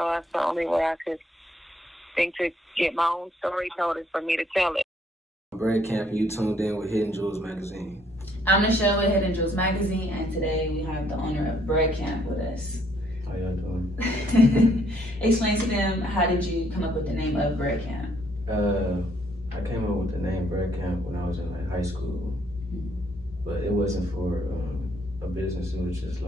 So that's the only way I could think to get my own story told is for me to tell it. BreadKamp, you tuned in with Hidden Jewels Magazine. I'm Michelle with Hidden Jewels Magazine, and today we have the owner of BreadKamp with us. How y'all doing? Explain to them, how did you come up with the name of BreadKamp? I came up with the name BreadKamp when I was in high school, but it wasn't for a business. It was just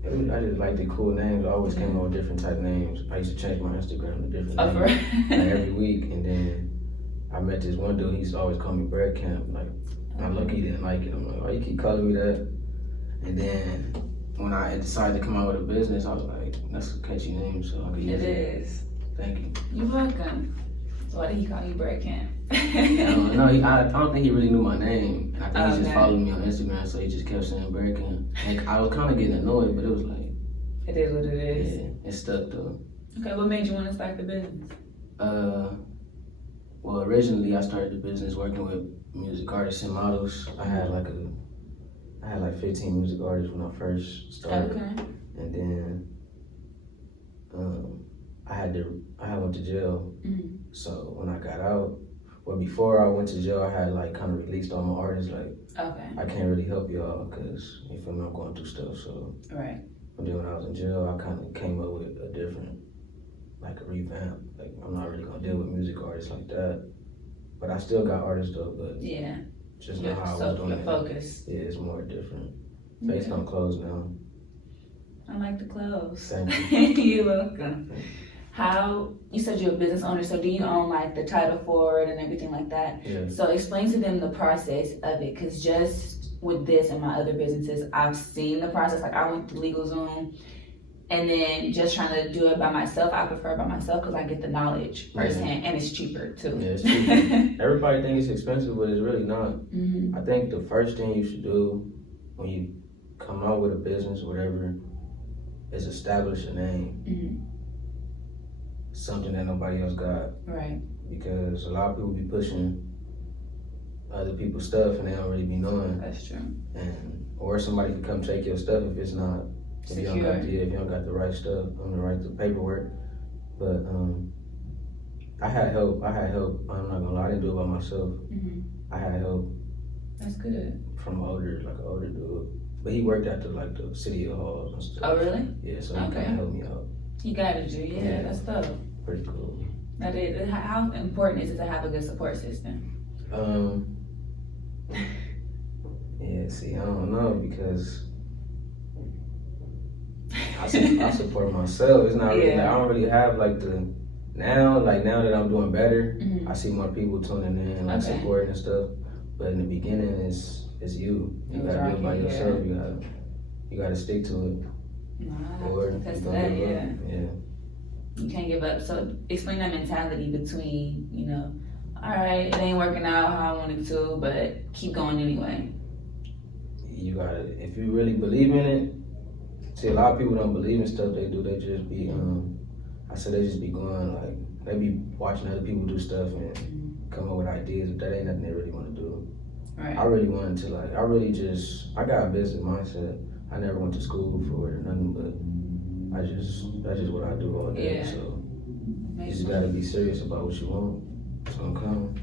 I just liked the cool names. I always came up with different type names. I used to change my Instagram to different names every week, and then I met this one dude. He used to always call me BreadKamp. I'm lucky he didn't like it. I'm like, why you keep calling me that? And then when I decided to come out with a business, I was like, that's a catchy name, so I could use it. It is. Thank you. You're welcome. So why did he call you BreadKamp? I don't think he really knew my name. I think he just followed me on Instagram, so he just kept saying BreadKamp. And I was kind of getting annoyed, but it was like, it is what it is. Yeah, it stuck though. Okay, what made you want to start the business? Well, originally I started the business working with music artists and models. I had like 15 music artists when I first started. Okay. And then I went to jail. Mm-hmm. So when I got out, before I went to jail, I had kind of released all my artists. Okay. I can't really help y'all because you feel me, I'm going through stuff. So right. And then when I was in jail, I kind of came up with a different, a revamp. I'm not really gonna deal with music artists like that, but I still got artists though. But yeah, just not how I was doing your it. Focus. Yeah, it's more different. Based on clothes now. I like the clothes. Thank you. You're welcome. How, you said you're a business owner, so do you own the title for it and everything like that? Yeah. So explain to them the process of it, because just with this and my other businesses, I've seen the process. I went to LegalZoom, and then just trying to do it by myself, I prefer by myself because I get the knowledge firsthand, and it's cheaper too. Yeah, it's cheaper. Everybody thinks it's expensive, but it's really not. Mm-hmm. I think the first thing you should do when you come out with a business, whatever, is establish a name. Mm-hmm. Something that nobody else got. Right. Because a lot of people be pushing other people's stuff and they don't really be knowing. That's true. Or somebody can come take your stuff if it's not, if you don't got the right stuff, the paperwork. But I had help. I'm not gonna lie, I didn't do it by myself. Mm-hmm. I had help. That's good. From an older dude. But he worked at the city halls and stuff. Oh really? Yeah, so he kind of helped me out. You guided you, yeah, that's dope. Pretty cool. That is. How important is it to have a good support system? Yeah, see, I don't know, because I support myself. It's not really, I don't really have now that I'm doing better, I see more people tuning in, supporting and stuff. But in the beginning, it's you. You gotta do it by yourself. You gotta stick to it. Yeah. You can't give up. So explain that mentality between, all right, it ain't working out how I wanted to, but keep going anyway. You gotta, if you really believe in it. See, a lot of people don't believe in stuff they do. They just be, they just be going they be watching other people do stuff and come up with ideas, but that ain't nothing they really want to do. Right. I really wanted to, I got a business mindset. I never went to school for it or nothing, but that's just what I do all day. Yeah. So you just gotta be serious about what you want. It's gonna come.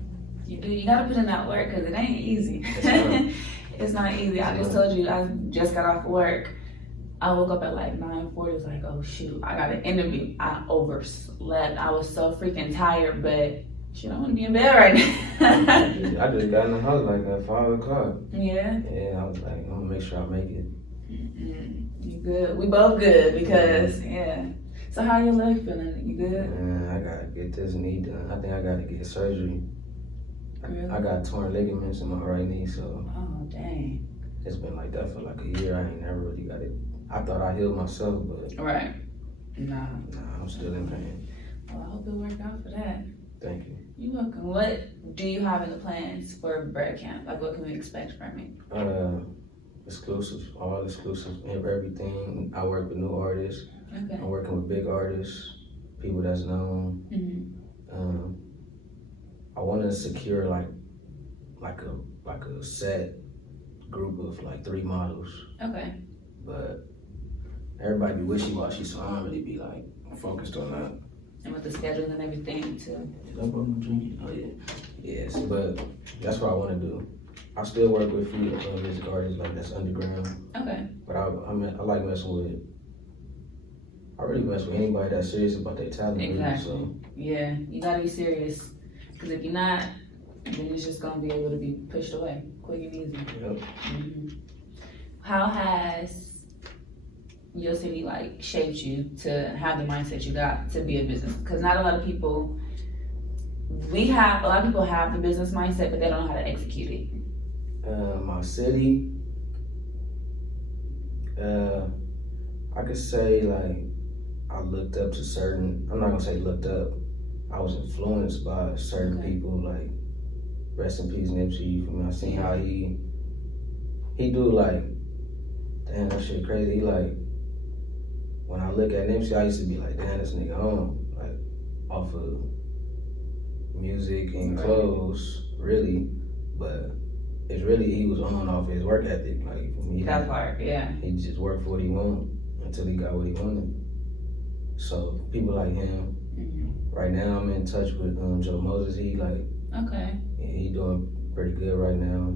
You do. You gotta put in that work because it ain't easy. It's not easy. I just told you, I just got off work. I woke up at 9:40. It's oh shoot, I got an interview. I overslept. I was so freaking tired, but shit, I want to be in bed right now. I just got in the house at 5 o'clock. Yeah? Yeah, I was I'm gonna make sure I make it. You good? We both good because, So how your leg feeling? You good? Man, I gotta get this knee done. I think I gotta get surgery. Really? I got torn ligaments in my right knee, so. Oh, dang. It's been like that for a year. I ain't never really got it. I thought I healed myself, but. Right. Nah, I'm still in pain. Well, I hope it worked out for that. Thank you. You're welcome. What do you have in the plans for BreadKamp? What can we expect from it? Exclusive, all exclusive, everything. I work with new artists. Okay. I'm working with big artists, people that's known. Mm-hmm. I want to secure like a set group of 3 models. Okay. But everybody be wishy-washy, so I don't really be like focused on that. And with the schedules and everything too. Is that what I'm drinking? Oh yeah. Yes, but that's what I want to do. I still work with free music artists, like that's underground. Okay. But I like messing with. I really mess with anybody that's serious about their talent. Exactly. Really, so. Yeah, you gotta be serious, because if you're not, then it's just gonna be able to be pushed away quick and easy. Yep. Mm-hmm. How has your city like shaped you to have the mindset you got to be a business? Because not a lot of people. A lot of people have the business mindset, but they don't know how to execute it. My city. I could say like. I looked up to certain, I'm not gonna say looked up, I was influenced by certain people, like, rest in peace Nipsey, you feel me? I seen how he do like, damn, that shit crazy. He like, when I look at Nipsey, I used to be like, damn, this nigga on, like, off of music and clothes, really, but it's really, he was on off his work ethic, like, That part, yeah. He just worked for what he wanted until he got what he wanted. So people like him. Right now I'm in touch with Joe Moses. He like he doing pretty good right now.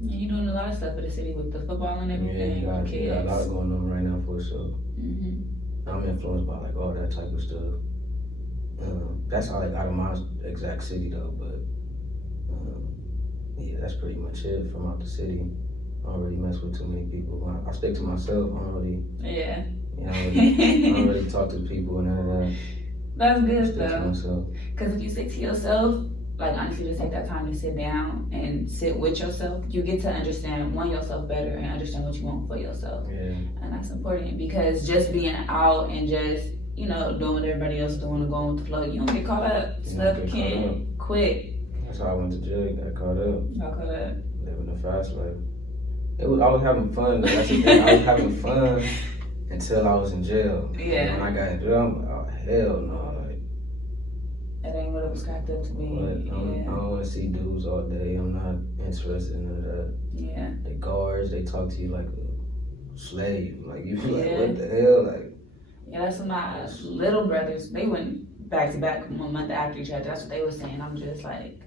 Yeah, you doing a lot of stuff for the city with the football and everything. Yeah, he got a lot going on right now for us. So I'm influenced by like all that type of stuff. That's like out of my exact city though, but yeah, that's pretty much it from out the city. I don't really mess with too many people. I stick to myself. I don't really. Yeah. I don't really talk to people and none of that. That's good though. Because if you stick to yourself, like honestly, just take that time to sit down and sit with yourself. You get to understand yourself better and understand what you want for yourself. Yeah. And that's important, because just being out and just doing what everybody else is doing and going with the flow, you don't get caught up. Stuff you can't quit. That's how I went to jail. Got caught up. Living a fast life. I was having fun. That's the thing. I was having fun. Until I was in jail. Yeah. And when I got in jail, I'm like, oh, hell no. Like, that ain't what it was cracked up to be. I don't want to see dudes all day. I'm not interested in none of that. Yeah. The guards, they talk to you like a slave. Like, you feel like, what the hell? Like, yeah, that's my little brothers. They went back to back 1 month after each other. That's what they were saying. I'm just like,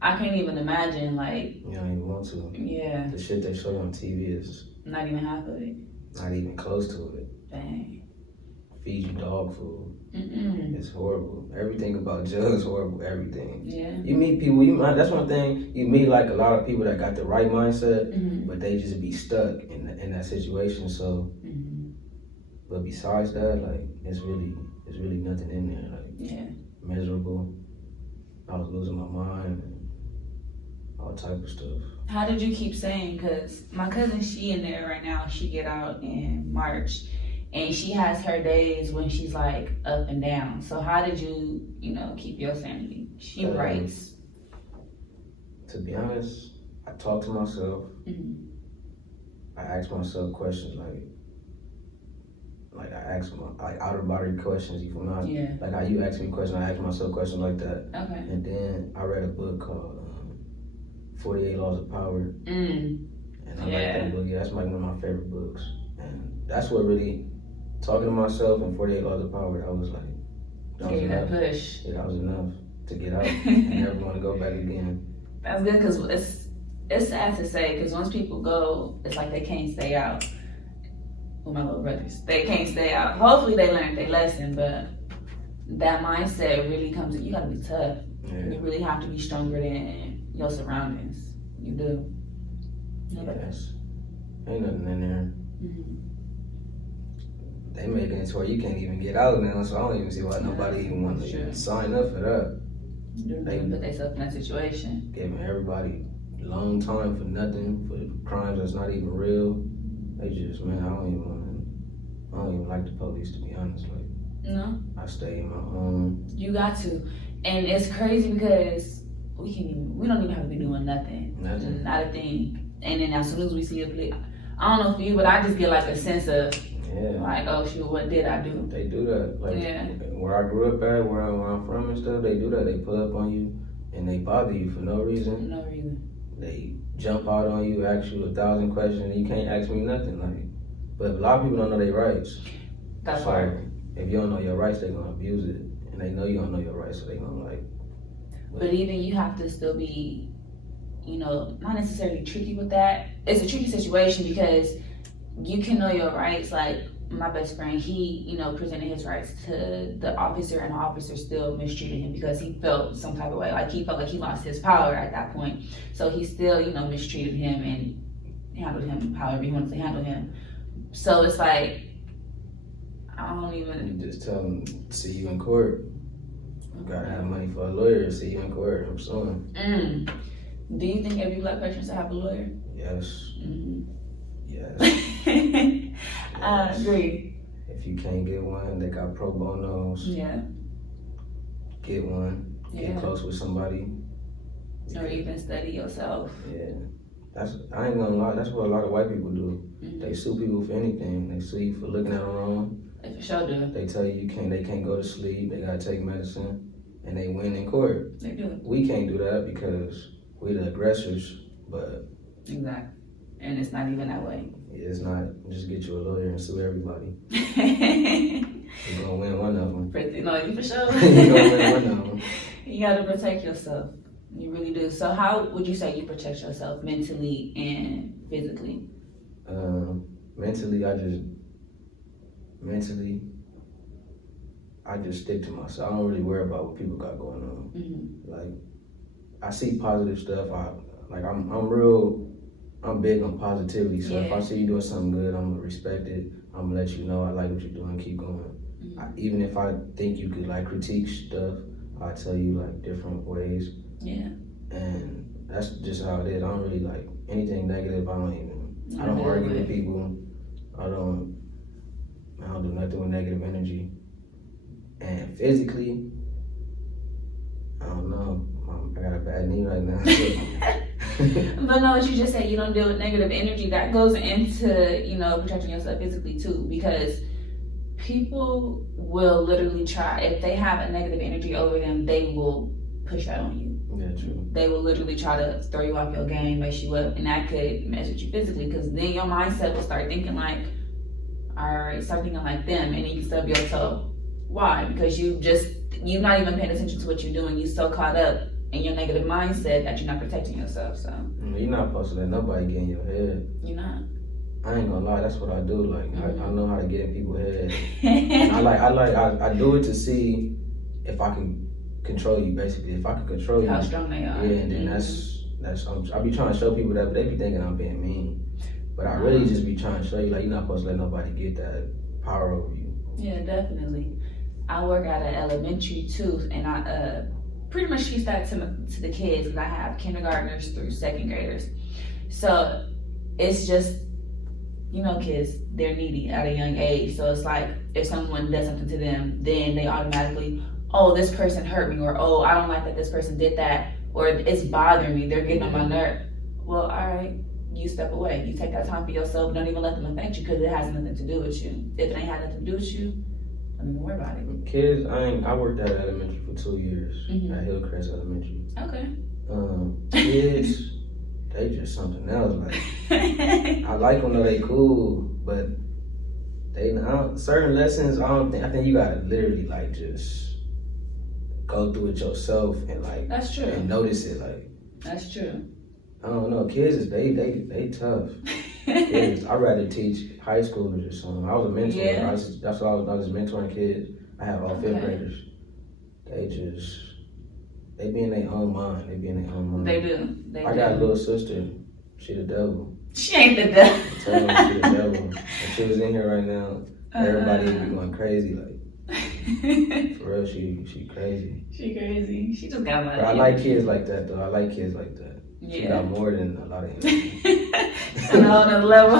I can't even imagine, like. You don't even want to. Yeah. The shit they show you on TV is. Not even half of it. Not even close to it. Dang. Feed you dog food. It's horrible. Everything about jail is horrible. Everything. Yeah. You meet people. That's one thing. You meet like a lot of people that got the right mindset, but they just be stuck in that situation. So, but besides that, like it's really nothing in there. Like miserable. I was losing my mind and all type of stuff. How did you keep saying? Because my cousin, she in there right now. She get out in March, and she has her days when she's like up and down. So how did you, keep your sanity? She writes. To be honest, I talk to myself. I ask myself questions like I ask like out of body questions. You feel me? Yeah. Like how you ask me questions, I ask myself questions like that. Okay. And then I read a book called 48 Laws of Power. And I like that book. Yeah, that's like one of my favorite books. And that's what really, talking to myself and 48 Laws of Power, that was like, that was enough. That push. Yeah, that was enough to get out and never want to go back again. That's good, because it's sad to say, because once people go, it's like they can't stay out. With my little brothers, they can't stay out. Hopefully they learned their lesson, but that mindset really comes in. You gotta be tough. Yeah. You really have to be stronger than your surroundings. You do. Yes. Ain't nothing in there. They making it to where you can't even get out now, so I don't even see why nobody even wants to sign up for that. They put themselves in that situation. Giving everybody long time for nothing, for crimes that's not even real. They just, man, I don't even like the police, to be honest. Like, no. I stay in my own. You got to. And it's crazy because we don't even have to be doing nothing. Nothing. Not a thing. And then as soon as we see a police, I don't know for you, but I just get like a sense of like, oh shoot, what did I do? They do that. Like where I grew up at, where I'm from and stuff, they do that. They pull up on you and they bother you for no reason. No reason. They jump out on you, ask you 1,000 questions, and you can't ask me nothing. Like, But a lot of people don't know their rights. That's so hard. If you don't know your rights, they're gonna abuse it, and they know you don't know your rights, so they gonna like. But even you have to still be, you know, not necessarily tricky with that. It's a tricky situation because you can know your rights. Like my best friend, he, you know, presented his rights to the officer, and the officer still mistreated him because he felt some type of way. Like he felt like he lost his power at that point. So he still, you know, mistreated him and handled him however he wanted to handle him. So it's like, I don't even. You just tell them, see you in court. You gotta have money for a lawyer. See you in court. I'm suing. Do you think every black person should have a lawyer? Yes. Yes. I agree. If you can't get one, they got pro bonos. Yeah. Get one. Get close with somebody. Or even study yourself. Yeah. I ain't gonna lie, that's what a lot of white people do. They sue people for anything. They sue you for looking at them wrong. They for sure do. They tell you they can't go to sleep, they gotta take medicine, and they win in court. They do. We can't do that because we the aggressors, but exactly. And it's not even that way. It's not. Just get you a lawyer and sue everybody. You're gonna win one of them. No, you for sure. You're gonna win one of them. You gotta protect yourself. You really do. So how would you say you protect yourself mentally and physically? Mentally, I just stick to myself. I don't really worry about what people got going on. Like, I see positive stuff. I'm big on positivity. So if I see you doing something good, I'm gonna respect it. I'm gonna let you know I like what you're doing. Keep going. Even if I think you could like critique stuff, I tell you like different ways. Yeah. And that's just how it is. I don't really like anything negative. I don't argue with people. I don't do nothing with negative energy. And physically, I don't know. I got a bad knee right now. But no, what you just said, you don't deal with negative energy. That goes into, you know, protecting yourself physically too, because people will literally try, if they have a negative energy over them, they will push that on you. Yeah, true. They will literally try to throw you off your game, mess you up, and that could mess with you physically, because then your mindset will start thinking like, all right, start thinking like them, and then you stub yourself. Why? Because you're not even paying attention to what you're doing. You're so caught up in your negative mindset that you're not protecting yourself. So you're not supposed to let nobody get in your head. You're not. I ain't gonna lie, that's what I do. Like I know how to get in people's head. I do it to see if I can control you. Basically, if I can control you, how strong they are. Yeah, and then that's I be trying to show people that, but they be thinking I'm being mean. But I really just be trying to show you like you're not supposed to let nobody get that power over you. Yeah, definitely. I work at an elementary too, and I pretty much teach that to the kids, because I have kindergartners through second graders. So it's just, you know, kids, they're needy at a young age. So it's like if someone does something to them, then they automatically, oh, this person hurt me, or oh, I don't like that this person did that, or it's bothering me, they're getting on my nerve. Well, all right, you step away. You take that time for yourself. Don't even let them affect you, because it has nothing to do with you. If it ain't had nothing to do with you, don't even worry about it. Kids, I worked at elementary for 2 years at Hillcrest Elementary. Okay. Kids, they just something else. Like I like them though, they cool, but certain lessons. I think you gotta literally like just go through it yourself and like. That's true. And notice it like. That's true. I don't know. Kids, they tough. Kids, I'd rather teach high schoolers or something. I was a mentor. Yeah. That's why I was mentoring kids. I have all fifth graders. They be in their own mind. They do. I got a little sister. She the devil. She ain't the devil. I'm telling you, she the devil. If she was in here right now, everybody would be going crazy. Like, for real, she crazy. She crazy. She just got my. But I like kids like that though. Yeah. She got more than a lot of energy. On a whole nother level.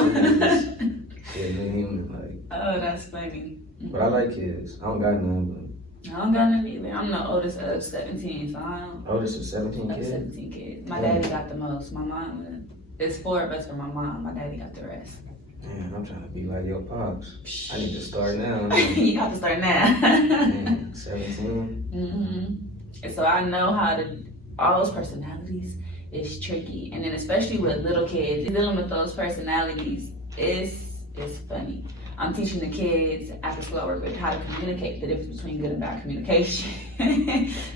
She's a new human, like. Oh, that's funny. But I like kids. I don't got none, but. I don't got none either. I'm the oldest of 17, so I don't. Oldest of 17 kids? 17 kids. My daddy got the most. My mom, there's 4 of us for my mom. My daddy got the rest. Man, I'm trying to be like your pops. I need to start now. You have to start now. Man, 17. And so I know how to, all those personalities. It's tricky, and then especially with little kids, dealing with those personalities, it's is funny. I'm teaching the kids after school I work with how to communicate, the difference between good and bad communication.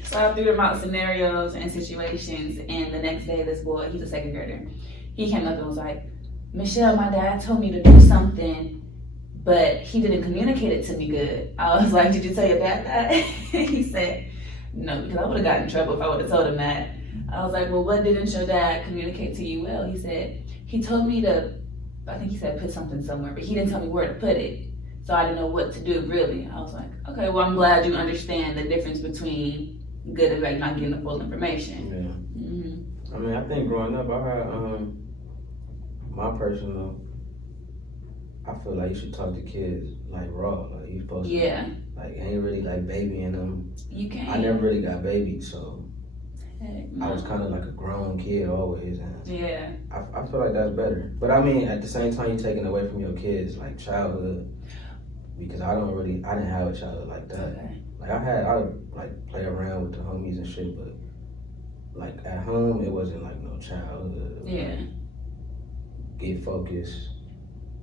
So I threw them out scenarios and situations, and the next day this boy, he's a second grader, he came up and was like, Michelle, my dad told me to do something, but he didn't communicate it to me good. I was like, did you tell your dad that? He said, no, because I would have gotten in trouble if I would have told him that. I was like, well, what didn't your dad communicate to you well? He said, he told me to, I think he said put something somewhere, but he didn't tell me where to put it. So I didn't know what to do, really. I was like, okay, well, I'm glad you understand the difference between good and bad, not getting the full information. Yeah. Mm-hmm. I mean, I think growing up, I had, my personal, I feel like you should talk to kids like raw. Like you supposed to, like ain't really like babying them. You can't. I never really got babied, so no. I was kind of like a grown kid always. And yeah. I feel like that's better. But I mean, at the same time, you're taking away from your kids like childhood, because I didn't have a childhood like that. Okay. Like I would like play around with the homies and shit, but like at home, it wasn't like no childhood. Yeah. Get focused.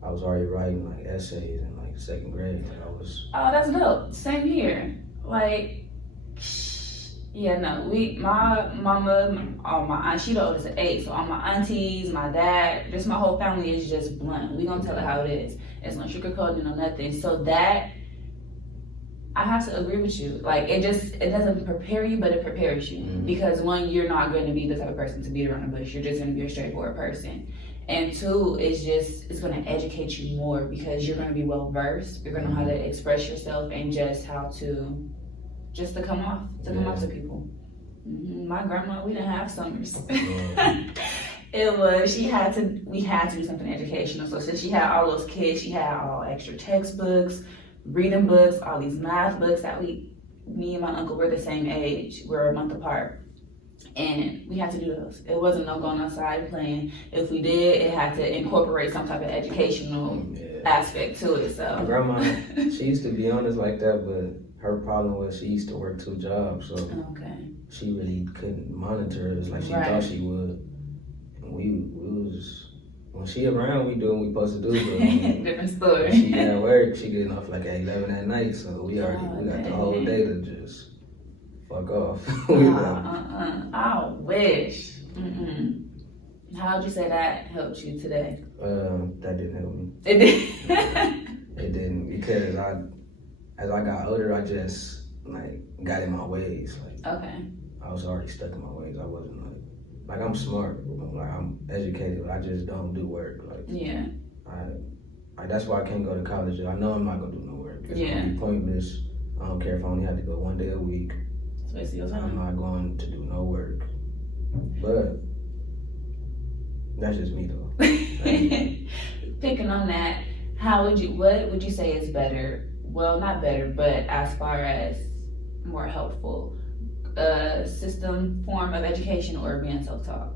I was already writing like essays in like second grade. Like I was. Oh, that's dope. Same here. Like, yeah, no, my mama, my aunt, she the oldest of 8, so all my aunties, my dad, just my whole family is just blunt. We gonna tell it how it is. It's no sugarcoating or nothing. So that, I have to agree with you. Like, it doesn't prepare you, but it prepares you. Mm-hmm. Because 1, you're not going to be the type of person to beat around the bush. You're just going to be a straightforward person. And 2, it's going to educate you more because you're going to be well versed. You're going to know how to express yourself and just how to, to come off to people. Mm-hmm. My grandma, we didn't have summers. We had to do something educational. So since she had all those kids, she had all extra textbooks, reading books, all these math books that me and my uncle were the same age. We're a month apart. And we had to do those. It wasn't no going outside and playing. If we did, it had to incorporate some type of educational aspect to it. So my grandma, she used to be honest like that, but her problem was she used to work 2 jobs, so she really couldn't monitor us like she thought she would. And we was, when she around, we do what we supposed to do. But different story. When she at work, she getting off like at 11 at night, so we got the whole day to just fuck off. I wish. How would you say that helped you today? That didn't help me. It did. It didn't, because as I got older, I just like got in my ways. Like I was already stuck in my ways. I wasn't like I'm smart, like I'm educated, but I just don't do work. Like that's why I can't go to college. I know I'm not gonna do no work. It's gonna be pointless. I don't care if I only have to go 1 day a week. I'm not going to do no work. But that's just me though. Picking on that, what would you say is better? Well, not better, but as far as more helpful, system form of education or being self-taught?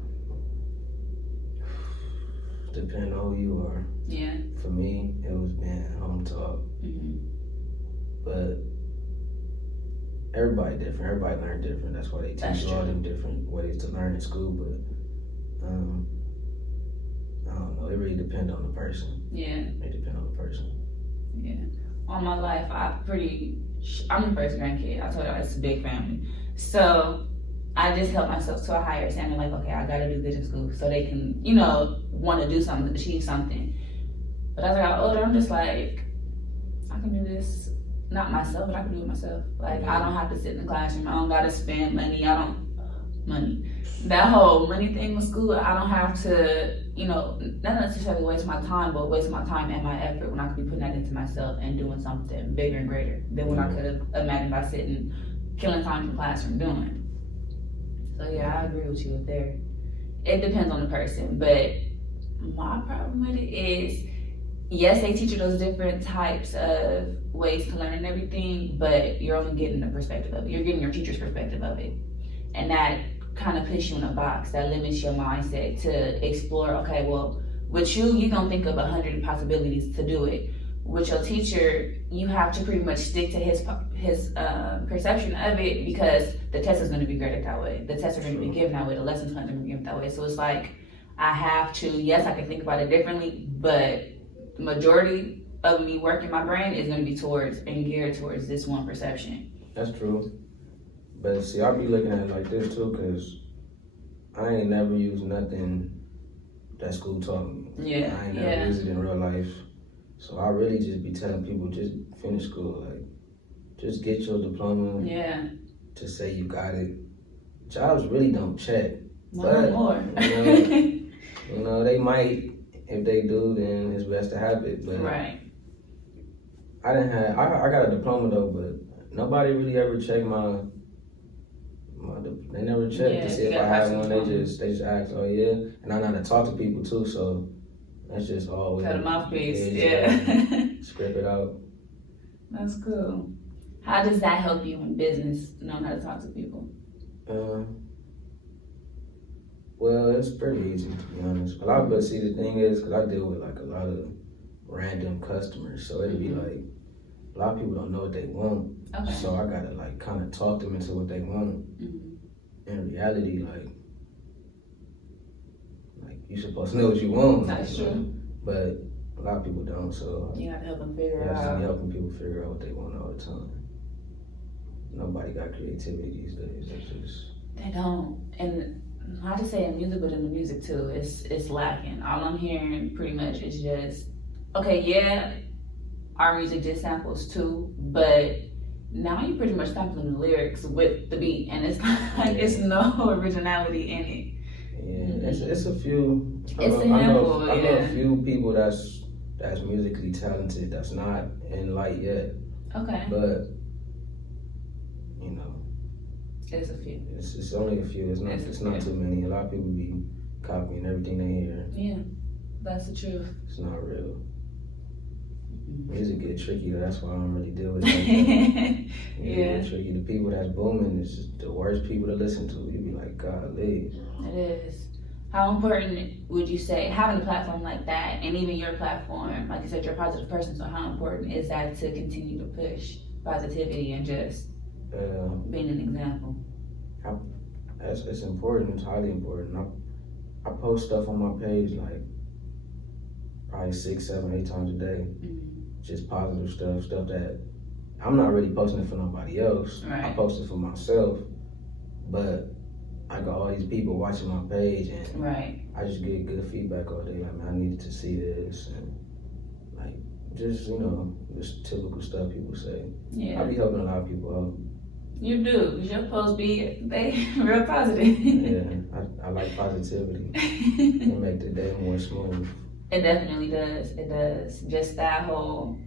Depending on who you are. Yeah. For me, it was being home taught. But everybody different. Everybody learn different. That's why they teach all them different ways to learn in school. But I don't know. It really depends on the person. Yeah. It depends on the person. Yeah. All my life, I'm the first grandkid. I told you it's a big family. So I just held myself to a higher standard. Like, okay, I gotta do good in school so they can, want to do something, achieve something. But as I got older, I'm just like, I can do this. Not myself, but I can do it myself. Like, I don't have to sit in the classroom. I don't gotta spend money. That whole money thing with school, I don't have to, not necessarily waste my time, but waste my time and my effort when I could be putting that into myself and doing something bigger and greater than what I could have imagined by sitting, killing time in the classroom doing. So yeah, I agree with you there. It depends on the person, but my problem with it is, yes, they teach you those different types of ways to learn and everything, but you're only getting the perspective of it. You're getting your teacher's perspective of it. And that kind of puts you in a box. That limits your mindset to explore, okay, well, with you don't think of 100 possibilities to do it. With your teacher, you have to pretty much stick to his perception of it, because the test is going to be graded that way. The tests are going to be given that way. The lessons are going to be given that way. So it's like, I have to, yes, I can think about it differently, but the majority of me working my brain is going to be towards and geared towards this one perception. That's true. But see, I be looking at it like this too, because I ain't never used nothing that school taught me. Yeah. I ain't never used it in real life. So I really just be telling people, just finish school. Like, just get your diploma. Yeah. To say you got it. Jobs really don't check. Not more. You know, they might. If they do, then it's best to have it. But right. I got a diploma though, but nobody really ever checked they never checked to see if I had one. They just asked, oh yeah. And I know how to talk to people too, so that's just always cut a mouthpiece. Yeah. Script it out. That's cool. How does that help you in business, knowing how to talk to people? Well, it's pretty easy, to be honest. But see, the thing is, because I deal with like a lot of random customers, so it'd be like, a lot of people don't know what they want. Okay. So I gotta like kind of talk them into what they want. In reality, like you're supposed to know what you want. That's true. But a lot of people don't, so you gotta help them figure it out. I just be helping people figure out what they want all the time. Nobody got creativity these days. They don't. And not to say in music, but in the music too, it's lacking. All I'm hearing pretty much is just, okay, yeah, our music just samples too, but now you pretty much sampling the lyrics with the beat, and it's like it's no originality in it. Yeah, it's a few. It's a handful. I know a few people that's musically talented that's not in light yet. Okay. But you know, it's a few. It's only a few. It's not too many. A lot of people be copying everything they hear. Yeah, that's the truth. It's not real. Music get tricky, that's why I don't really deal with it. Yeah. Get tricky. The people that's booming is just the worst people to listen to. You be like, golly. It is. How important would you say having a platform like that, and even your platform, like you said, you're a positive person, so how important is that to continue to push positivity and just being an example? It's important. It's highly important. I post stuff on my page like probably 6, 7, 8 times a day. Just positive stuff that I'm not really posting it for nobody else. Right. I post it for myself, but I got all these people watching my page, and right. I just get good feedback all day. Like, man, I needed to see this, and like just just typical stuff people say. Yeah. I be helping a lot of people out. You do. Your posts be real positive. Yeah, I like positivity. It make the day more smooth. It definitely does. It does. Just that whole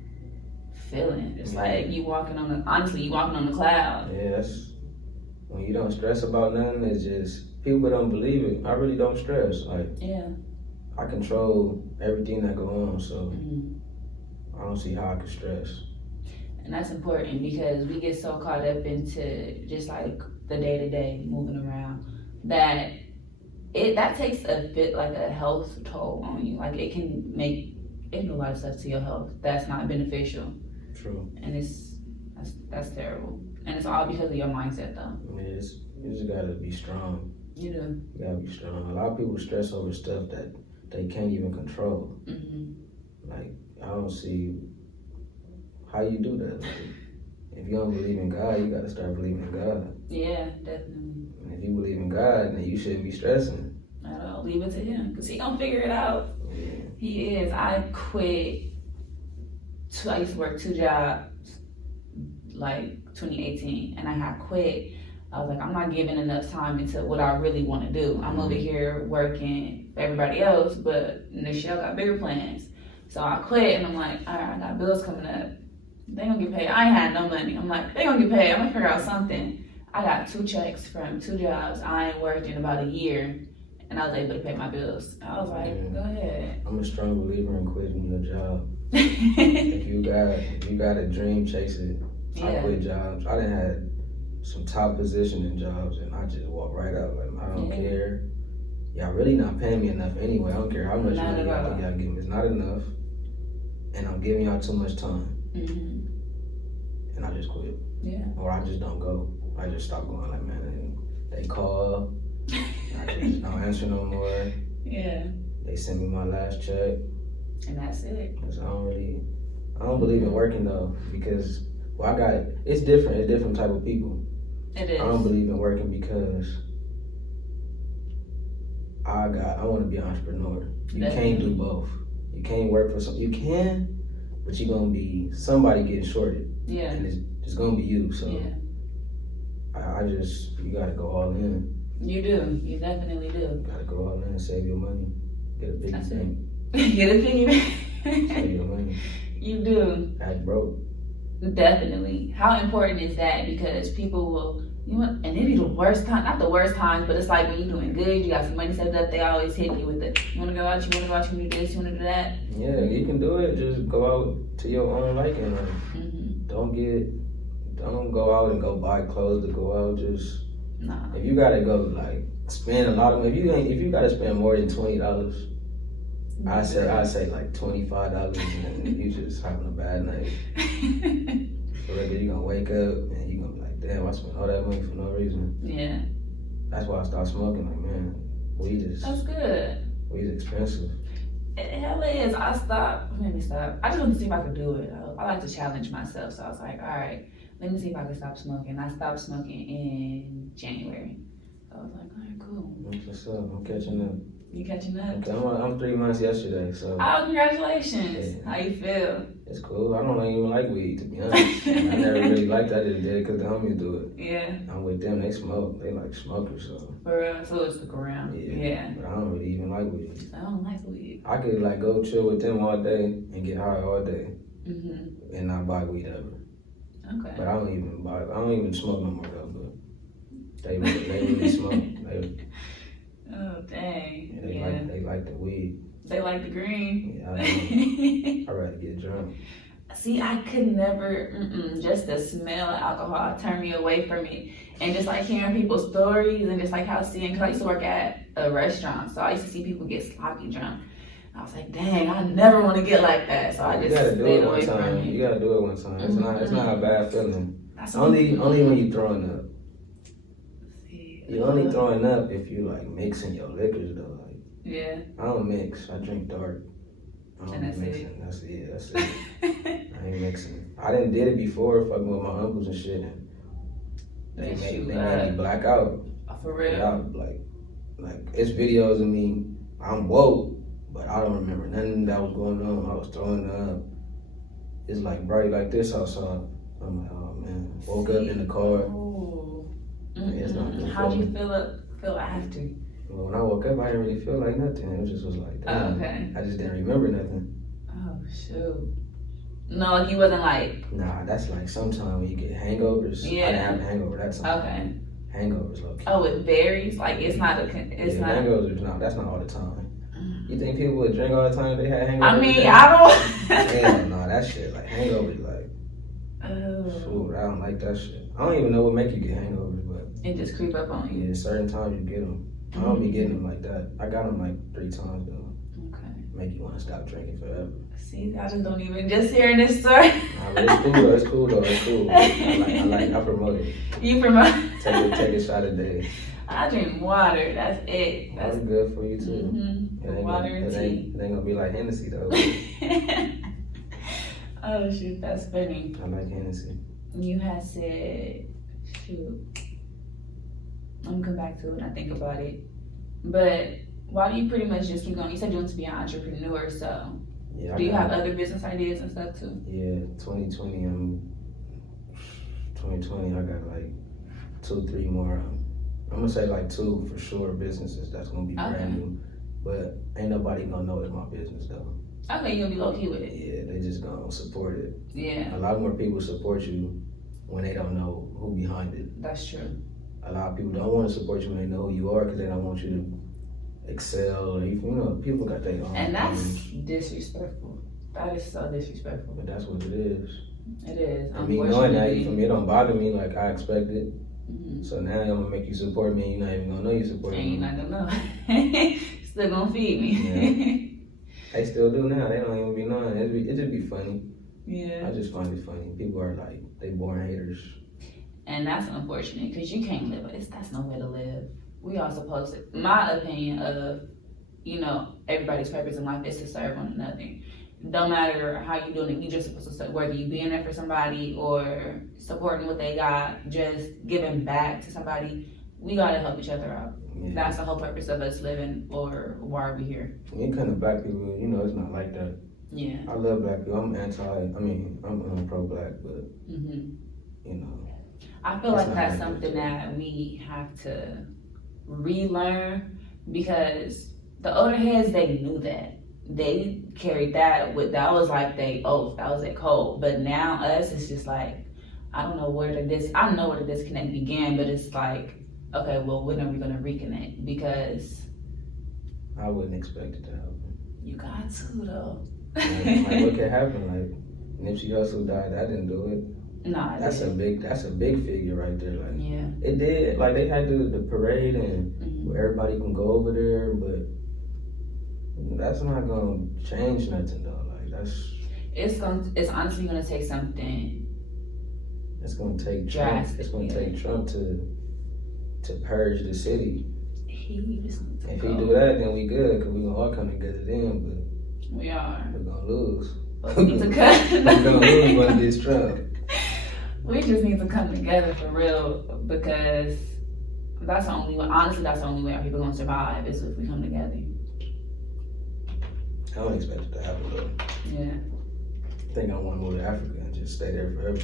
feeling. It's like you walking on the cloud. Yeah, that's when you don't stress about nothing. It's just people don't believe it. I really don't stress. Like, yeah, I control everything that go on, so I don't see how I can stress. And that's important because we get so caught up into just like the day to day moving around that that takes a bit like a health toll on you. Like it can do a lot of stuff to your health that's not beneficial. True. And that's terrible. And it's all because of your mindset though. Yeah, you just gotta be strong. You do. You gotta be strong. A lot of people stress over stuff that they can't even control. Like, I don't see how you do that. Like, if you don't believe in God, you gotta start believing in God. Yeah, definitely. And if you believe in God, then you shouldn't be stressing. I'll leave it to him because he gonna figure it out. Yeah. He is. I quit. I used to work 2 jobs, like 2018, and I had quit. I was like, I'm not giving enough time into what I really want to do. I'm over here working for everybody else, but this year I got bigger plans. So I quit, and I'm like, all right, I got bills coming up. They gonna get paid. I ain't had no money. I'm like, they gonna get paid. I'm gonna figure out something. I got 2 checks from 2 jobs. I ain't worked in about a year, and I was able to pay my bills. I was like, go ahead. I'm a strong believer in quitting your job. if you got a dream, chase it. Yeah. I quit jobs. I done had some top positioning jobs, and I just walked right out. Like, I don't care. Y'all really not paying me enough anyway. I don't care how much money y'all give me. It's not enough, and I'm giving y'all too much time. And I just quit. Yeah. Or I just don't go. I just stop going. Like, man, they call. I just don't answer no more. Yeah. They send me my last check. And that's it. I don't believe in working though, because it's different. It's different type of people. It is. I don't believe in working because I want to be an entrepreneur. You can't do both. You can't work for something. You can, but you're gonna be somebody getting shorted. Yeah. And it's gonna be you. So yeah. You gotta go all in. You do. You definitely do. You gotta go all in, save your money, get a big thing. Get a piggy bank. Save your money. You do. Act broke. Definitely. How important is that? Because people will, and it be the worst time, not the worst times, but it's like when you're doing good, you got some money saved up, they always hit you with it. You want to go out, you want to go out, you want to do this, you want to do that. Yeah, you can do it. Just go out to your own liking. Don't go out and go buy clothes to go out. Just if you gotta go like spend a lot of money, if you gotta spend more than $20, I say like $25, and you just having a bad night. For real, you gonna wake up and you gonna be like, damn, I spent all that money for no reason. Yeah. That's why I stopped smoking. Like, man, That's good. Weed's expensive. Hell is. Let me stop. I just want to see if I could do it. I like to challenge myself, so I was like, all right, let me see if I can stop smoking. I stopped smoking in January. So I was like, all right, cool. What's up? I'm catching up. You catching up? Okay, I'm 3 months yesterday, so. Oh, congratulations. Yeah. How you feel? It's cool. I don't even like weed, to be honest. I never really liked it. I just did it because the homies do it. Yeah. I'm with them. They smoke. They like smokers, so. For real? So it's stick around. Yeah. But I don't really even like weed. I don't like weed. I could like go chill with them all day and get high all day and not buy weed ever. Okay. But I don't even smoke no more though, but they really smoke. Oh, dang. They like the weed. They like the green. Yeah, I'd rather get drunk. See, I could never, just the smell of alcohol turned me away from it. And just like hearing people's stories and just like because I used to work at a restaurant, so I used to see people get sloppy drunk. I was like, dang, I never want to get like that. So I just stayed away from it. You gotta do it one time. It's not a bad feeling. That's only when you throwing up. See, You're only throwing up if you like mixing your liquors though. Like, yeah. I don't mix. I drink dark. I don't And mixing. That's it. I ain't mixing. I done did it before, fucking with my uncles and shit, and they made me black out. For real? Yeah, like it's videos of me. I'm woke, but I don't remember nothing that was going on. I was throwing up. It's like bright like this outside. I'm like, oh man. Woke up in the car. It's not good. How'd you feel after? Well, when I woke up, I didn't really feel like nothing. It just was like, damn. Okay. I just didn't remember nothing. Oh, shoot. No, like you wasn't like... Nah, that's like sometimes when you get hangovers. Yeah. I didn't have a hangover that time. Okay. Hangovers, low key. Oh, it varies? Like it's not a... Hangovers, that's not all the time. You think people would drink all the time if they had hangovers? I mean, I don't... Hell no, that shit, like hangovers, like... Oh. I don't like that shit. I don't even know what make you get hangovers, but... It just creep up on you. Yeah, certain times you get them. I don't be getting them like that. I got them like 3 times though. Okay. Make you want to stop drinking forever. See, I just don't even, just hearing this story. Nah, but it's cool though. It's cool. I promote it. You promote? Take a shot a day. I drink water. That's it. That's good for you too. Water and tea. It ain't gonna be like Hennessy though. Oh shoot, that's funny. I like Hennessy. You had said, shoot. I'm gonna come back to it when I think about it. But why do you pretty much just keep going? You said you want to be an entrepreneur, so yeah, do you have other business ideas and stuff too? Yeah, 2020 I got like 2-3 more. I'm gonna say like 2 for sure businesses that's gonna be brand new, but ain't nobody gonna know it's my business though. Okay, you'll be low key with it. Yeah, they just gonna support it. Yeah. A lot more people support you when they don't know who behind it. That's true. A lot of people don't want to support you when they know who you are because they don't want you to excel. Or people got their own. And that's disrespectful. That is so disrespectful. But that's what it is. It is. And me knowing that, for me, it don't bother me like I expected. So now I'm gonna make you support me, and you're not even gonna know you support me. And you're not gonna know. Still gonna feed me. Yeah. They still do now. They don't even be knowing. It just be funny. Yeah. I just find it funny. People are like, they born haters. And that's unfortunate because you can't live. That's no way to live. We are supposed to, my opinion of you know, everybody's purpose in life is to serve one another. No matter how you're doing it, you just supposed to, whether you being there for somebody or supporting what they got, just giving back to somebody, we gotta help each other out. Yeah. That's the whole purpose of us living, or why are we here? When it comes to black people, you know, it's not like that. Yeah. I love black people. I'm pro-black, but, you know. I feel like that's something that we have to relearn, because the older heads, they knew that. They carried that was like they oath, that was their code. But now us, it's just like, I know where the disconnect began, but it's like, okay, well, when are we gonna reconnect? Because I wouldn't expect it to happen. You got to though. Like what could happen? Like Nipsey Hussle died, I didn't do it. Nah, that's a big figure right there. Like yeah, it did. Like they had the parade and where everybody can go over there, but that's not gonna change nothing though. Like it's honestly gonna take something. It's gonna take Trump. It's gonna take Trump to purge the city. If he do that, then we good, cause we gonna all come together then. But we are. We're gonna lose. We need to cut. We're gonna lose when this Trump. We just need to come together for real, because that's the only way. Honestly, that's the only way our people gonna survive, is if we come together. I don't expect it to happen though. Yeah. I think I want to move to Africa and just stay there forever.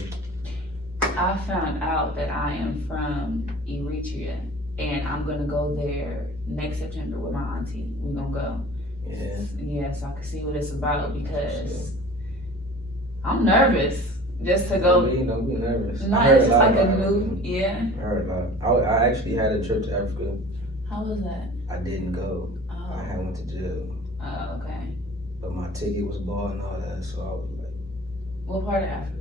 I found out that I am from Eritrea, and I'm gonna go there next September with my auntie. We're gonna go. Yeah. Yeah, so I can see what it's about, because I'm nervous just to go. Don't be nervous. No, it's just like a new, yeah. I heard a lot. I actually had a trip to Africa. How was that? I didn't go. Oh. I went to jail. Oh, okay. But my ticket was bought and all that, so I was like. What part of Africa?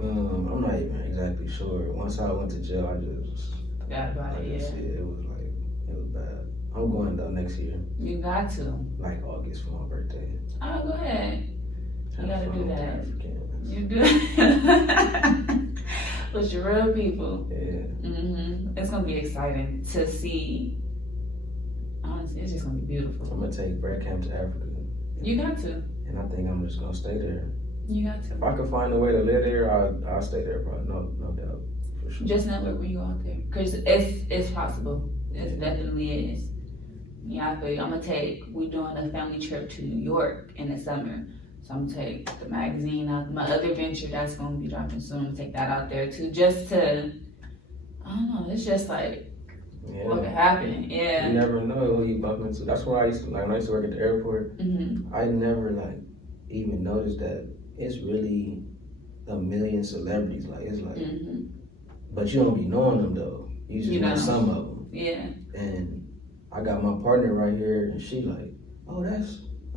I'm not even exactly sure. Once I went to jail, I just forgot about it. Yeah. It was bad. I'm going though next year. You got to. Like August for my birthday. Oh, go ahead. You gotta do that. You do. With your real people. Yeah. It's gonna be exciting to see. Honestly, it's just gonna be beautiful. I'm gonna take BreadKamp to Africa. You got to. And I think I'm just gonna stay there. You got to. If I could find a way to live there, I'll stay there, probably. No doubt. For sure. Just network when you go out there, because it's possible. It definitely is. Yeah, I feel you. We're doing a family trip to New York in the summer. So I'm gonna take the magazine out. My other venture that's gonna be dropping soon, take that out there too. Just to, I don't know, it's just like, what could happen? Yeah. You never know who you bump into. That's why when I used to work at the airport, I never even noticed that it's really a million celebrities. Like it's like, but you don't be knowing them though. You just know some of them. Yeah. And I got my partner right here, and she like, oh,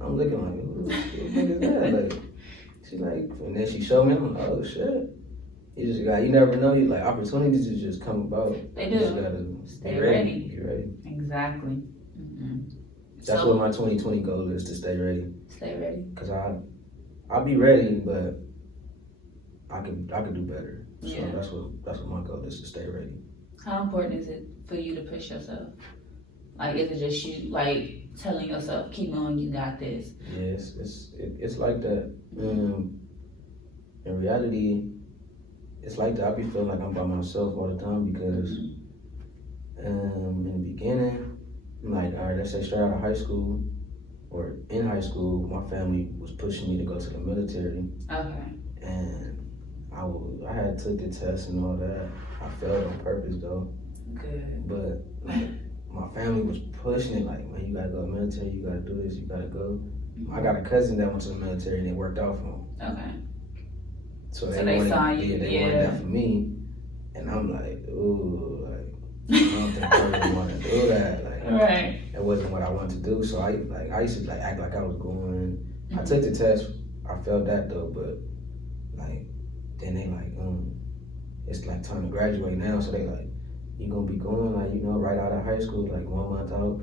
I'm looking like, who the fuck is that? Like, she like, and then she showed me, I'm like, oh shit. You never know, opportunities just come about. They do. You just gotta stay ready. Get ready. Exactly. That's what my 2020 goal is, to stay ready. Stay ready. Cause I'll be ready, but I could do better. Yeah. So that's what my goal is, to stay ready. How important is it for you to push yourself? Like, is it just you, like, telling yourself, keep on, you got this? Yeah, it's like that. In reality, it's like that. I be feeling like I'm by myself all the time, because in the beginning, like, all right, let's say straight out of high school, or in high school, my family was pushing me to go to the military. Okay. And I had took the test and all that. I failed on purpose though. Good. But my family was pushing it, like, man, you gotta go to the military, you gotta do this, you gotta go. I got a cousin that went to the military and it worked out for him. Okay. So they saw you. They wanted that for me. And I'm like, ooh, like, I don't think I really want to do that. Like, right. That wasn't what I wanted to do. So I used to act like I was going. I took the test. I failed that though, but then they it's like time to graduate now. So they like, you gonna be going right out of high school, like 1 month out.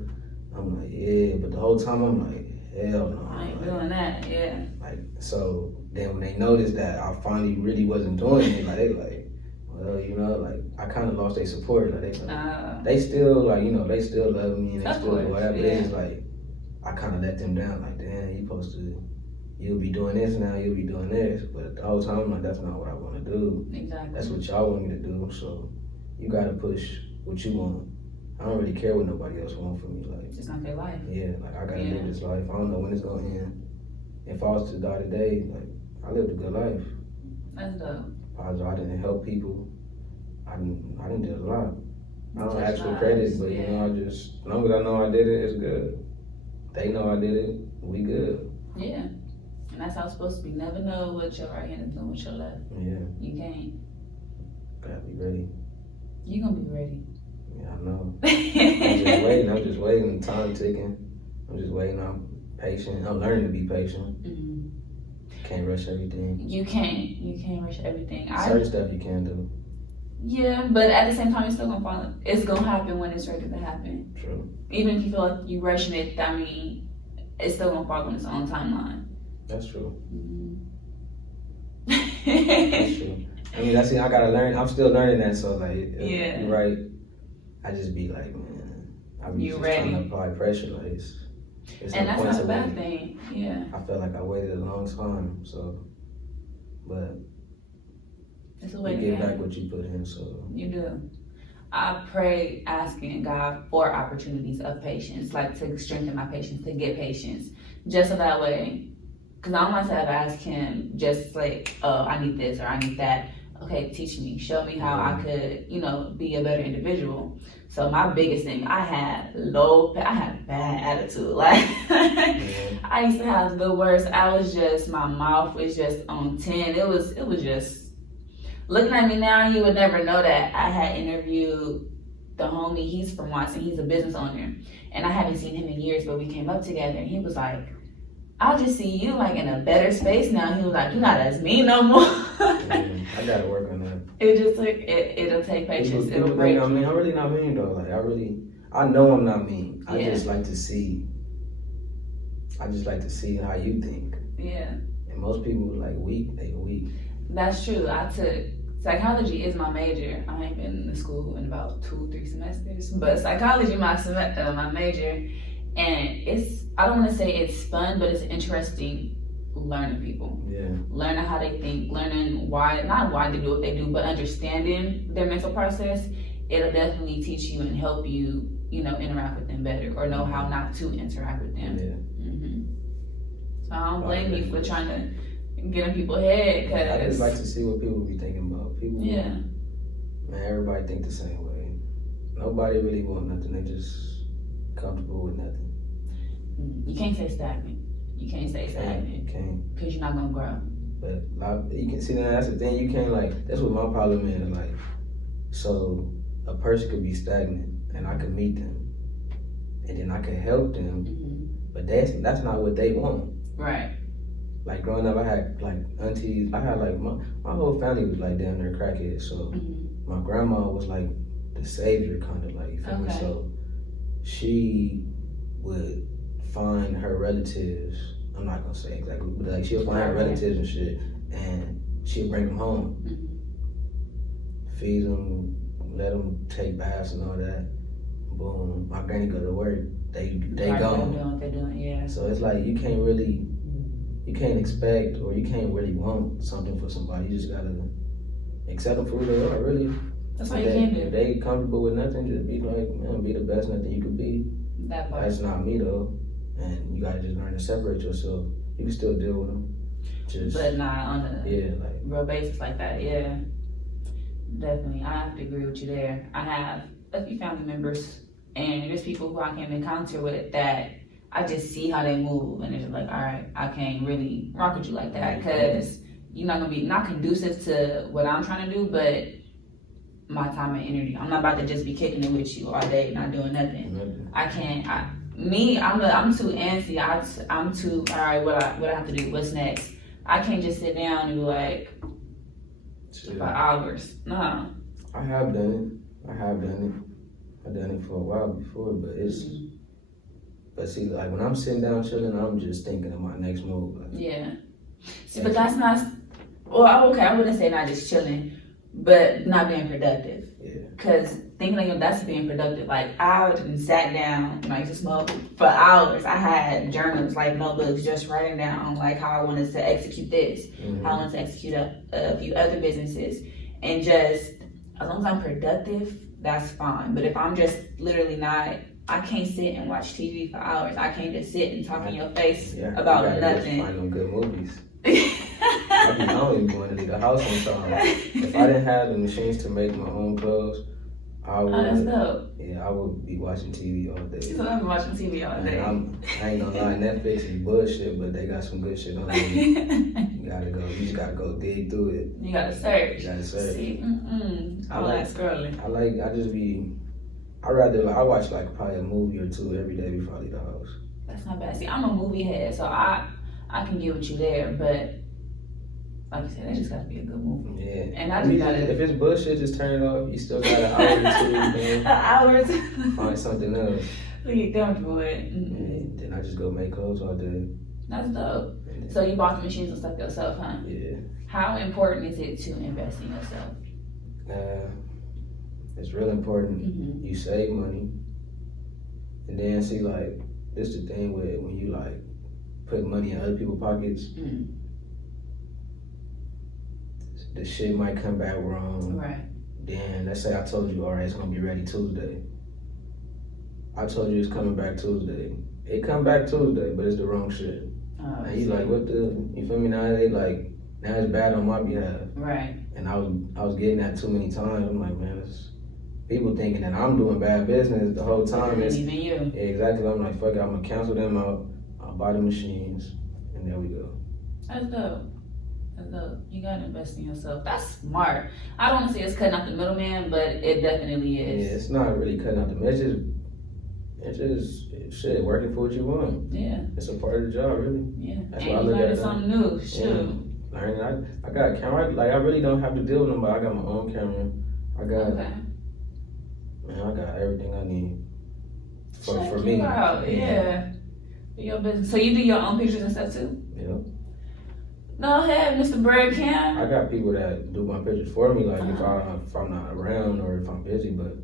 I'm like, yeah, but the whole time I'm like, hell no. I ain't doing that, yeah. So then when they noticed that I finally really wasn't doing it, they well, I kind of lost their support. They still they still love me and they still whatever. Yeah. They just I kind of let them down. Like, damn, you'll be doing this now, you'll be doing this. But the whole time, I'm like, that's not what I want to do. Exactly. That's what y'all want me to do. So you got to push what you want. I don't really care what nobody else wants from me. Like, it's not their life. Yeah, like I gotta live this life. I don't know when it's gonna end. If I was to die today, like I lived a good life. That's dope. I didn't help people. I didn't do a lot. I don't ask for lives, credit, but you know, as long as I know I did it, it's good. They know I did it, we good. Yeah. And that's how it's supposed to be. Never know what your right hand is doing with your left. Yeah. You can't. Gotta be ready. You gonna be ready. Yeah, I know. I'm just waiting. Time ticking. I'm just waiting. I'm patient. I'm learning to be patient. Mm-hmm. Can't rush everything. You can't rush everything. Certain stuff you can do. Yeah, but at the same time, it's still gonna fall. It's gonna happen when it's ready to happen. True. Even if you feel like you rushing it, I mean, it's still gonna fall on its own timeline. That's true. Mm-hmm. That's true. I mean, I gotta learn. I'm still learning that. So like, yeah, you're right. I just be like, man, I be just trying to apply pressure. Like, it's and no that's point not a to bad wait. thing. Yeah. I felt like I waited a long time. So, but it's a way you to get back what you put in. So you do. I pray asking God for opportunities of patience, like to strengthen my patience, to get patience, just so that way. Because I don't want to have asked Him just like, oh, I need this or I need that. Okay, teach me, show me how I could, be a better individual. So my biggest thing, I had bad attitude. Like I used to have the worst. My mouth was just on 10. It was just, looking at me now, you would never know that. I had interviewed the homie, he's from Watson, he's a business owner. And I haven't seen him in years, but we came up together and he was like, I'll just see you like in a better space now. He was like, you're not as mean no more. I gotta work on that. It'll take patience. It'll break. I'm really not mean though. Like I know I'm not mean. I just like to see how you think. Yeah. And most people like weak, they weak. That's true. I took psychology is my major. I ain't been in school in about 2-3 semesters, but psychology my major. And I don't want to say it's fun, but it's interesting learning people. Yeah. Learning how they think, learning not why they do what they do, but understanding their mental process. It'll definitely teach you and help you, interact with them better or know how not to interact with them. Yeah. Mm-hmm. So I don't blame you for trying to get in people's head. Cause I just like to see what people be thinking about. People, yeah. Man, everybody think the same way. Nobody really want nothing. They just comfortable with nothing. You can't say stagnant. You can't stay stagnant. You can't. Because you're not going to grow. But you can see that that's the thing. You can't that's what my problem is. Like, so a person could be stagnant and I could meet them and then I could help them, but that's not what they want. Right. Like growing up, I had like aunties. I had like my whole family was like damn near crackheads. So my grandma was like the savior, kind of like. You feel me? So she would find her relatives. I'm not gonna say exactly, but like she'll find her relatives and shit, and she'll bring them home, feed them, let them take baths and all that. Boom, my granny go to work. They gone. Doing what they're doing, yeah. So it's like you can't expect or you can't really want something for somebody. You just gotta accept them for who they are, really. That's all you can do. If they comfortable with nothing, just be like, man, be the best nothing you could be. That part. That's not me though. And you gotta just learn to separate yourself. You can still deal with them. But not on a real basis like that, yeah. Definitely, I have to agree with you there. I have a few family members and there's people who I came in contact with that I just see how they move and it's like, all right, I can't really rock with you like that because you're not gonna be not conducive to what I'm trying to do, but my time and energy. I'm not about to just be kicking it with you all day, not doing nothing. I can't. I'm too antsy. I'm too. All right, what I have to do? What's next? I can't just sit down and be like for hours. No. I have done it. I've done it for a while before, but it's. But see, like when I'm sitting down chilling, I'm just thinking of my next move. Like, yeah. See, but that's not. Well, okay, I wouldn't say not just chilling. but not being productive. Yeah. Cause thinking like that's being productive. Like I sat down and I used to smoke for hours. I had journals, like notebooks, just writing down like how I wanted to execute this, how I wanted to execute a few other businesses, and just as long as I'm productive, that's fine. But if I'm just literally not, I can't sit and watch TV for hours. I can't just sit and talk in your face about nothing. Find them good movies. I don't even want to leave the house sometimes. If I didn't have the machines to make my own clothes, I would. Oh, that's dope. Yeah, I would be watching TV all day. So I've been watching TV all day. I ain't gonna lie, Netflix is bullshit, but they got some good shit on there. You just gotta go dig through it. You gotta search. See, I like scrolling. I watch like probably a movie or two every day before I leave the house. That's not bad. See, I'm a movie head, so I can get with you there, but like you said, that just gotta be a good movie. Yeah. And I just gotta. If it's bullshit, just turn it off. You still got an hour or two, man. An hour or two. Find something else. We get comfortable with it. And then I just go make clothes all day. That's dope. So you bought the machines and stuff yourself, huh? Yeah. How important is it to invest in yourself? It's real important. You save money. And then see, like, this the thing with when you like put money in other people's pockets. The shit might come back wrong. Right. Then let's say I told you, all right, it's gonna be ready Tuesday. I told you it's coming back Tuesday. It come back Tuesday, but it's the wrong shit. Oh, and you like, what the? You feel me? Now it's bad on my behalf. Right. And I was getting that too many times. I'm like, man, people thinking that I'm doing bad business the whole time. It's even you. Yeah, exactly. I'm like, fuck it, I'm gonna cancel them out. I'll buy the machines, and there we go. That's dope. You gotta invest in yourself. That's smart. I don't want to say it's cutting out the middleman, but it definitely is. Yeah, it's not really cutting out the middleman. It's just shit, working for what you want. Yeah. It's a part of the job, really. Yeah. That's and what I you look learning at. Something new. Shoot. Learning. I got a camera. Like I really don't have to deal with them, but I got my own camera. I got everything I need for me. Yeah. For your business. So you do your own pictures and stuff too? Yeah. Go ahead, Mr. BreadKamp. I got people that do my pictures for me, like if I'm not around or if I'm busy, but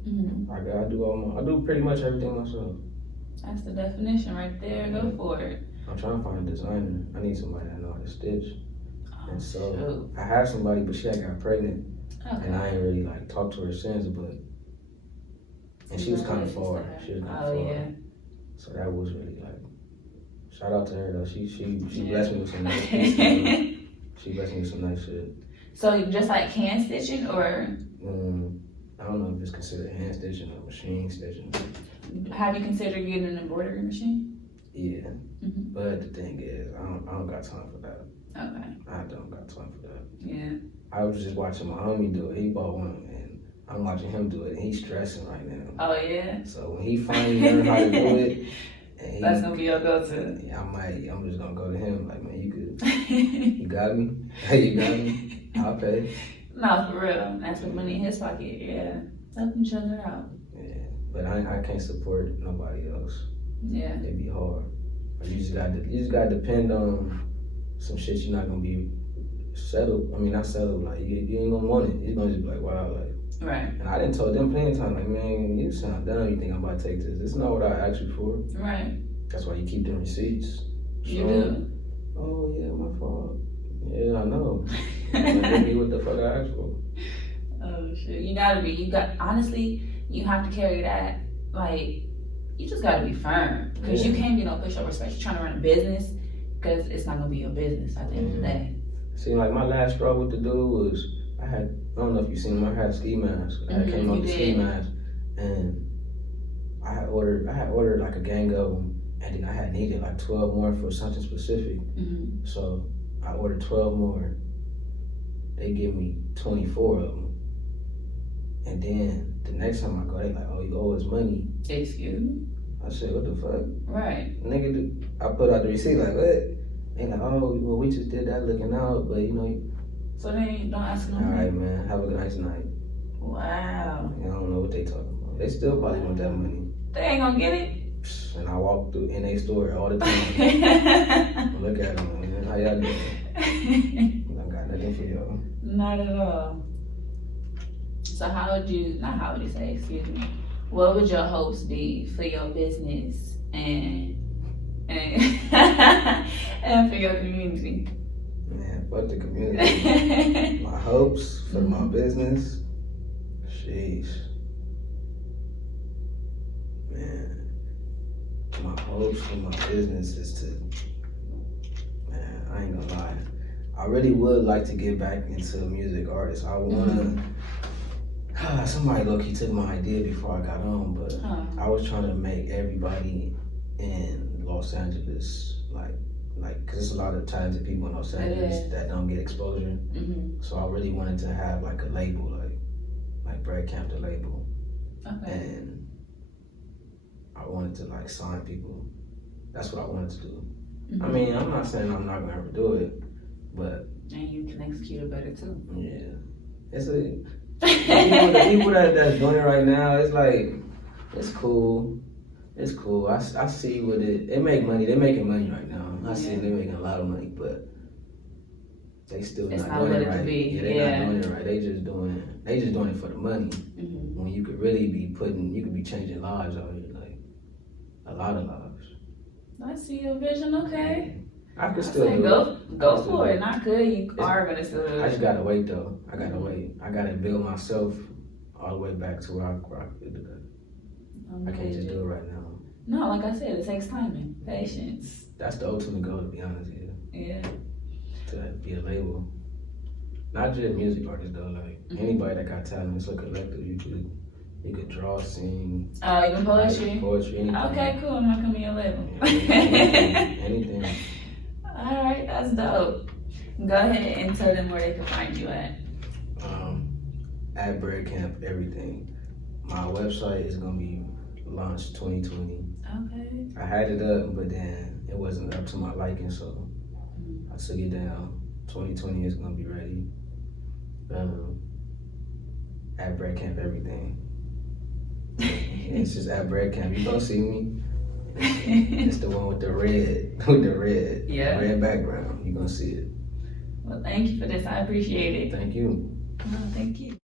I do pretty much everything myself. That's the definition right there. Go for it. I'm trying to find a designer. I need somebody that know how to stitch. And so shoot. I have somebody, but she had got pregnant, Okay. and I ain't really like talked to her since. And she was kind of far. Yeah. So that was really like, shout out to her though. She blessed me with some nice pieces. She blessed me with some nice shit. So just like hand stitching, or? I don't know if it's considered hand stitching or machine stitching. Have you considered getting an embroidery machine? Yeah, but the thing is, I don't got time for that. Okay. I don't got time for that. Yeah. I was just watching my homie do it. He bought one, and I'm watching him do it, and he's stressing right now. Oh yeah. So when he finally learned how to do it, that's gonna be your go-to. Yeah, I'm just gonna go to him like, man, you good? You got me? Hey, you got me? I'll pay. No, for real. That's the money in his pocket. Yeah. Let him check it out. Yeah, but I can't support nobody else. Yeah. It'd be hard. You just gotta depend on some shit you're not gonna be settled. I mean, not settled. Like you ain't gonna want it. You're gonna just be like, wow, like. Right. And I didn't told them plenty of times, like, man, you sound dumb. You think I'm about to take this? This is not what I asked you for. Right. That's why you keep them receipts. You do. Oh yeah, my fault. Yeah, I know. Maybe what the fuck I asked for. Oh shit. Honestly, you have to carry that, like, you just gotta be firm. Because you can't be no pushover, especially trying to run a business, because it's not gonna be your business at the end of the day. See, like my last straw with the dude was, I don't know if you've seen him, I had a ski mask. I came up with ski mask, and I had ordered like a gang of them, and then I had needed like 12 more for something specific. So I ordered 12 more. They give me 24 of them. And then the next time I go, they like, oh, you owe us money. Excuse me? I said, what the fuck? Right. Nigga, I put out the receipt like, what? They like, oh, well, we just did that looking out, but you know. So they don't ask no all money? right, man, have a nice night. Wow. I don't know what they talking about. They still probably want that money. They ain't gonna get it? And I walk through in a store all the time. Look at them, how y'all doing? I got nothing for y'all. Not at all. So what would your hopes be for your business and and for your community? Man, fuck the community. My hopes for my business, sheesh. Man, my hopes for my business is to, man, I ain't gonna lie. I really would like to get back into music artist. I wanna, somebody low-key took my idea before I got on, but I was trying to make everybody in Los Angeles, cause there's a lot of talented people in Los Angeles that don't get exposure. So I really wanted to have like a label, like BreadKamp the label. Okay. And I wanted to like sign people. That's what I wanted to do. I mean, I'm not saying I'm not gonna ever do it, but. And you can execute it better too. Yeah. It's the people that's doing it right now, it's like, it's cool. It's cool. I see what it make money. They're making money right now. I see they're making a lot of money, but they still not doing it right. Yeah, they're not doing it right. They just doing it for the money. When you could really be you could be changing lives out here, like a lot of lives. I see your vision. Okay. I could still do it. Go for it. Not good. You are gonna still do it. I just gotta wait though. I gotta wait. I gotta build myself all the way back to where I could do that. I can't just do it right now. No, like I said, it takes time and patience. That's the ultimate goal, to be honest with you. Yeah. To be a label. Not just music artists though, like anybody that got talent, it's a collective. You could draw, sing. Oh, even poetry? Poetry, anything. Okay, cool. I'm not coming to your label. Anything. All right, that's dope. Go ahead and tell them where they can find you at. At BreadKamp everything. My website is gonna be launched 2020. Okay. I had it up, but then it wasn't up to my liking, so I took it down. 2020 is gonna be ready. At BreadKamp everything. It's just at BreadKamp. You don't see me. It's the one with the red, red background. You're gonna see it. Well, thank you for this. I appreciate it. Thank you. No, thank you.